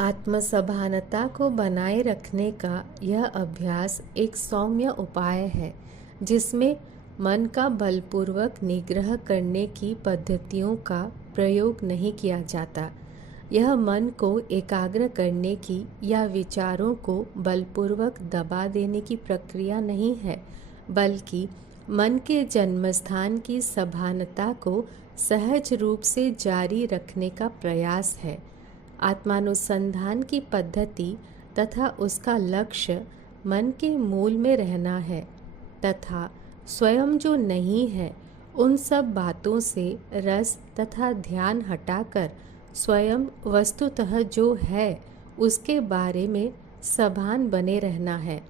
आत्मसभानता को बनाए रखने का यह अभ्यास एक सौम्य उपाय है जिसमें मन का बलपूर्वक निग्रह करने की पद्धतियों का प्रयोग नहीं किया जाता। यह मन को एकाग्र करने की या विचारों को बलपूर्वक दबा देने की प्रक्रिया नहीं है, बल्कि मन के जन्मस्थान की सभानता को सहज रूप से जारी रखने का प्रयास है। आत्मानुसंधान की पद्धति तथा उसका लक्ष्य मन के मूल में रहना है तथा स्वयं जो नहीं है उन सब बातों से रस तथा ध्यान हटाकर स्वयं वस्तुतः जो है उसके बारे में सभान बने रहना है।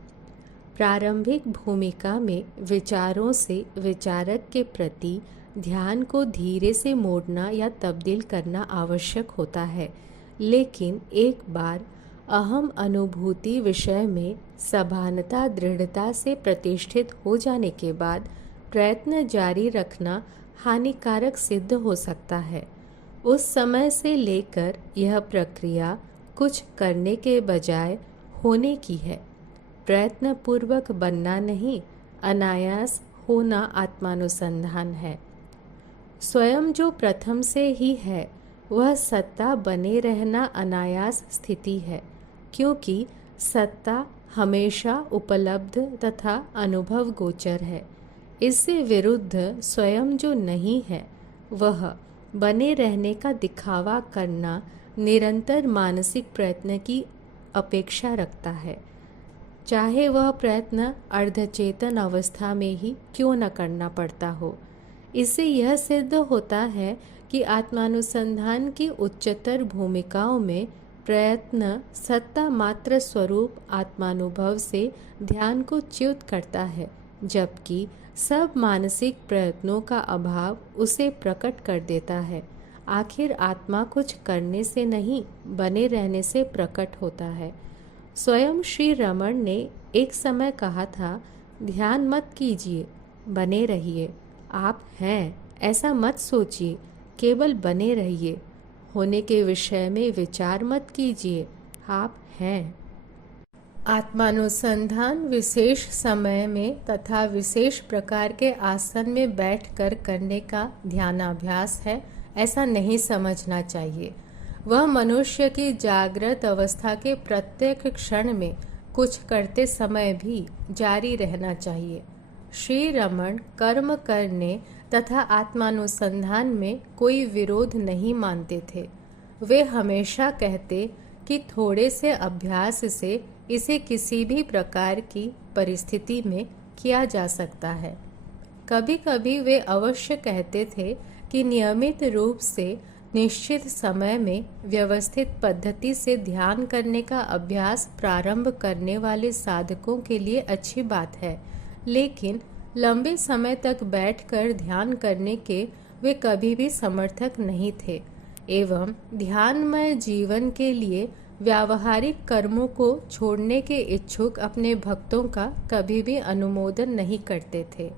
प्रारंभिक भूमिका में विचारों से विचारक के प्रति ध्यान को धीरे से मोड़ना या तब्दील करना आवश्यक होता है, लेकिन एक बार अहम अनुभूति विषय में सभानता दृढ़ता से प्रतिष्ठित हो जाने के बाद प्रयत्न जारी रखना हानिकारक सिद्ध हो सकता है। उस समय से लेकर यह प्रक्रिया कुछ करने के बजाय होने की है। प्रयत्न पूर्वक बनना नहीं, अनायास होना आत्मानुसंधान है। स्वयं जो प्रथम से ही है वह सत्ता बने रहना अनायास स्थिति है, क्योंकि सत्ता हमेशा उपलब्ध तथा अनुभव गोचर है। इससे विरुद्ध स्वयं जो नहीं है वह बने रहने का दिखावा करना निरंतर मानसिक प्रयत्न की अपेक्षा रखता है, चाहे वह प्रयत्न अर्धचेतन अवस्था में ही क्यों न करना पड़ता हो। इससे यह सिद्ध होता है कि आत्मानुसंधान की उच्चतर भूमिकाओं में प्रयत्न सत्ता मात्र स्वरूप आत्मानुभव से ध्यान को च्युत करता है, जबकि सब मानसिक प्रयत्नों का अभाव उसे प्रकट कर देता है। आखिर आत्मा कुछ करने से नहीं, बने रहने से प्रकट होता है। स्वयं श्री रमण ने एक समय कहा था, ध्यान मत कीजिए, बने रहिए। आप हैं ऐसा मत सोचिए, केवल बने रहिए। होने के विषय में विचार मत कीजिए, आप हैं। आत्मानुसंधान विशेष समय में तथा विशेष प्रकार के आसन में बैठकर करने का ध्यानाभ्यास है, ऐसा नहीं समझना चाहिए। वह मनुष्य की जागृत अवस्था के प्रत्येक क्षण में कुछ करते समय भी जारी रहना चाहिए। श्री रमण कर्म करने तथा आत्मानुसंधान में कोई विरोध नहीं मानते थे। वे हमेशा कहते कि थोड़े से अभ्यास से इसे किसी भी प्रकार की परिस्थिति में किया जा सकता है। कभी कभी वे अवश्य कहते थे कि नियमित रूप से निश्चित समय में व्यवस्थित पद्धति से ध्यान करने का अभ्यास प्रारंभ करने वाले साधकों के लिए अच्छी बात है, लेकिन लंबे समय तक बैठकर ध्यान करने के वे कभी भी समर्थक नहीं थे एवं ध्यानमय जीवन के लिए व्यावहारिक कर्मों को छोड़ने के इच्छुक अपने भक्तों का कभी भी अनुमोदन नहीं करते थे।